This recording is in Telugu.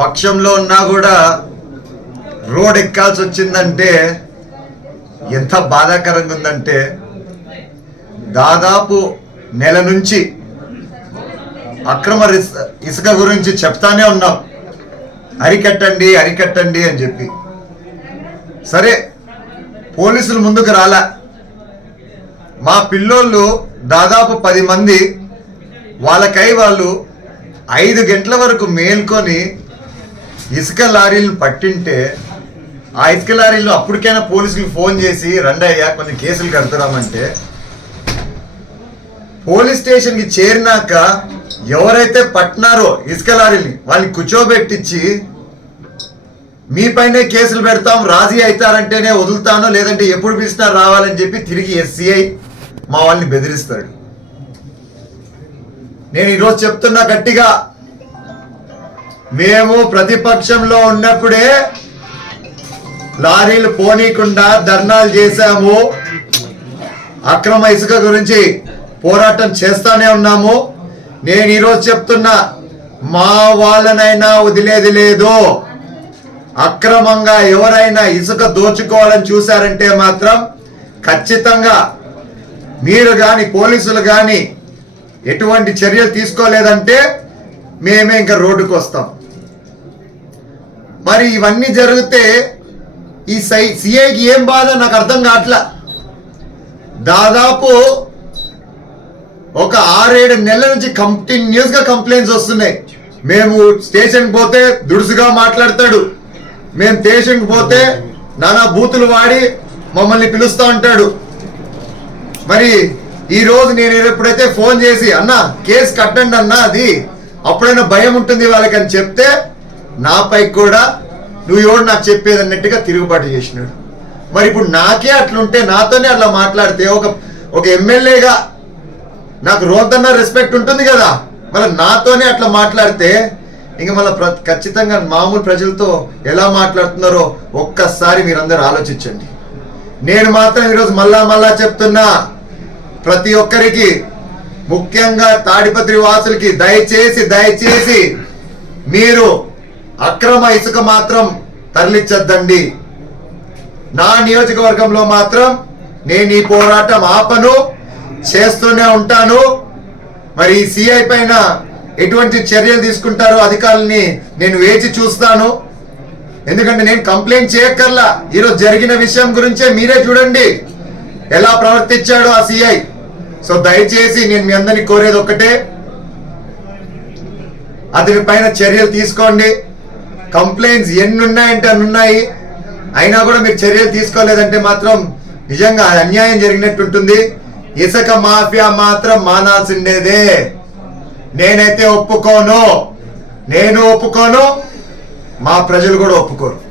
పక్షంలో ఉన్నా కూడా రోడ్ ఎక్కాల్సి వచ్చిందంటే ఎంత బాధాకరంగా ఉందంటే దాదాపు నెల నుంచి అక్రమ ఇసుక గురించి చెప్తానే ఉన్నాం అరికట్టండి అరికట్టండి అని చెప్పి సరే పోలీసులు ముందుకు రాలా మా పిల్లోళ్ళు దాదాపు పది మంది వాళ్ళకై వాళ్ళు ఐదు గంటల వరకు మేల్కొని ఇసుక లారీలు పట్టింటే ఆ ఇసుక లారీలు అప్పటికైనా పోలీసులు ఫోన్ చేసి రండయ్యా అయ్యా కొంచెం కేసులు కడుతున్నామంటే పోలీస్ స్టేషన్కి చేరినాక ఎవరైతే పట్టినారో ఇసుక లారీని వాళ్ళని కూర్చోబెట్టించి మీ పైనే కేసులు పెడతాం రాజీ అవుతారంటేనే వదులుతాను లేదంటే ఎప్పుడు పిలిచినా రావాలని చెప్పి తిరిగి ఎస్సీఐ మా వాళ్ళని బెదిరిస్తాడు నేను ఈరోజు చెప్తున్నా గట్టిగా మేము ప్రతిపక్షంలో ఉన్నప్పుడే లారీలు పోనీకుండా ధర్నాలు చేశాము అక్రమ ఇసుక గురించి పోరాటం చేస్తానే ఉన్నాము నేను ఈరోజు చెప్తున్నా మా వాళ్ళనైనా వదిలేది లేదు అక్రమంగా ఎవరైనా ఇసుక దోచుకోవాలని చూశారంటే మాత్రం ఖచ్చితంగా మీరు కానీ పోలీసులు కానీ ఎటువంటి చర్యలు తీసుకోలేదంటే మేమే ఇంకా రోడ్డుకు వస్తాం మరి ఇవన్నీ జరిగితే ఈ సై సిఐకి ఏం బాధ నాకు అర్థం కావట్లా దాదాపు ఒక ఆరేడు నెలల నుంచి కంటిన్యూస్గా కంప్లైంట్స్ వస్తున్నాయి మేము స్టేషన్కి పోతే దుడుసుగా మాట్లాడతాడు మేము స్టేషన్కి పోతే నానా బూతులు వాడి మమ్మల్ని పిలుస్తూ ఉంటాడు మరి ఈరోజు నేను ఎప్పుడైతే ఫోన్ చేసి అన్న కేసు కట్టండి అన్న అది అప్పుడైనా భయం ఉంటుంది వాళ్ళకని చెప్తే నాపై కూడా నువ్వు ఎవడు నాకు చెప్పేది అన్నట్టుగా తిరుగుబాటు చేసినాడు మరి ఇప్పుడు నాకే అట్లుంటే నాతోనే అట్లా మాట్లాడితే ఒక ఒక ఎమ్మెల్యేగా నాకు రోద్దన్న రెస్పెక్ట్ ఉంటుంది కదా మళ్ళీ నాతోనే అట్లా మాట్లాడితే ఇంక మళ్ళీ ఖచ్చితంగా మామూలు ప్రజలతో ఎలా మాట్లాడుతున్నారో ఒక్కసారి మీరందరూ ఆలోచించండి నేను మాత్రం ఈరోజు మళ్ళా మళ్ళా చెప్తున్నా ప్రతి ఒక్కరికి ముఖ్యంగా తాడిపత్రి వాసులకి దయచేసి దయచేసి మీరు అక్రమ ఇసుక మాత్రం తరలించద్దండి నా నియోజకవర్గంలో మాత్రం నేను ఈ పోరాటం ఆపను చేస్తూనే ఉంటాను మరి ఈ సిఐ పైన ఎటువంటి చర్యలు తీసుకుంటారో అధికారులని నేను వేచి చూస్తాను ఎందుకంటే నేను కంప్లైంట్ చేయక్కర్లా ఈరోజు జరిగిన విషయం గురించే మీరే చూడండి ఎలా ప్రవర్తించాడో ఆ సిఐ సో దయచేసి నేను మీ అందరినీ కోరేది ఒక్కటే అతని పైన చర్యలు తీసుకోండి కంప్లైంట్స్ ఎన్ని ఉన్నాయంటే అన్ని ఉన్నాయి అయినా కూడా మీరు చర్యలు తీసుకోలేదంటే మాత్రం నిజంగా అన్యాయం జరిగినట్టు ఉంటుంది ఇసుక మాఫియా మాత్రం మానాల్సిండేదే నేనైతే ఒప్పుకోను నేను ఒప్పుకోను మా ప్రజలు కూడా ఒప్పుకోరు